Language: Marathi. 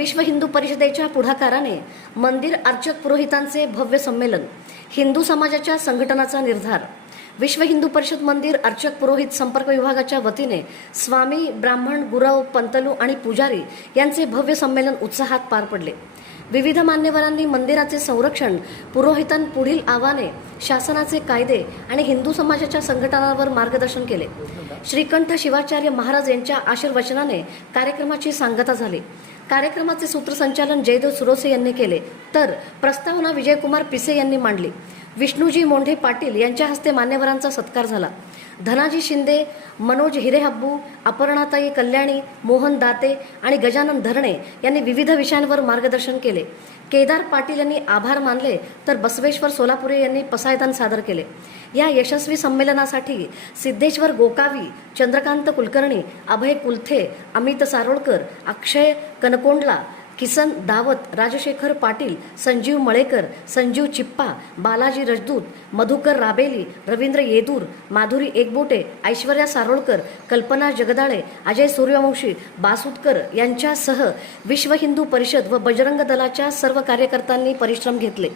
विश्व हिंदू परिषदेच्या पुढाकाराने मंदिर अर्चक पुरोहितांचे भव्य संमेलन, हिंदू समाजाच्या संघटनाचा निर्धार। विश्व हिंदू परिषद मंदिर अर्चक पुरोहित संपर्क विभागाच्या वतीने स्वामी, ब्राह्मण, गुरव, पंतलू आणि पुजारी यांचे भव्य संमेलन उत्साहात पार पडले। विविध मान्यवरांनी मंदिराचे संरक्षण, पुरोहितांपुढील आव्हाने, शासनाचे कायदे आणि हिंदू समाजाच्या संघटनांवर मार्गदर्शन केले। श्रीकंठ शिवाचार्य महाराज यांच्या आशीर्वचनाने कार्यक्रमाची सांगता झाली। कार्यक्रमाचे सूत्रसंचालन जयदेव सुरोसे यांनी केले, तर प्रस्तावना विजयकुमार पिसे यांनी मांडली। विष्णुजी मोंढे पाटील यांच्या हस्ते मान्यवरांचा सत्कार झाला। धनाजी शिंदे, मनोज हिरेहब्बू, अपर्णाताई कल्याणी, मोहन दाते आणि गजानन धरणे यांनी विविध विषयांवर मार्गदर्शन केले। केदार पाटील यांनी आभार मानले, तर बसवेश्वर सोलापुरे यांनी पसायदान सादर केले। या यशस्वी संमेलनासाठी सिद्धेश्वर गोकावी, चंद्रकांत कुलकर्णी, अभय कुलथे, अमित सारोळकर, अक्षय कनकोंडला, किसन दावत, राजशेखर पाटील, संजीव मळेकर, संजीव चिप्पा, बालाजी रजदूत, मधुकर राबेली, रवींद्र येदूर, माधुरी एकबोटे, ऐश्वर्या सारोळकर, कल्पना जगदाळे, अजय सूर्यवंशी, बासुदकर यांच्यासह विश्व हिंदू परिषद व बजरंग दलाच्या सर्व कार्यकर्त्यांनी परिश्रम घेतले।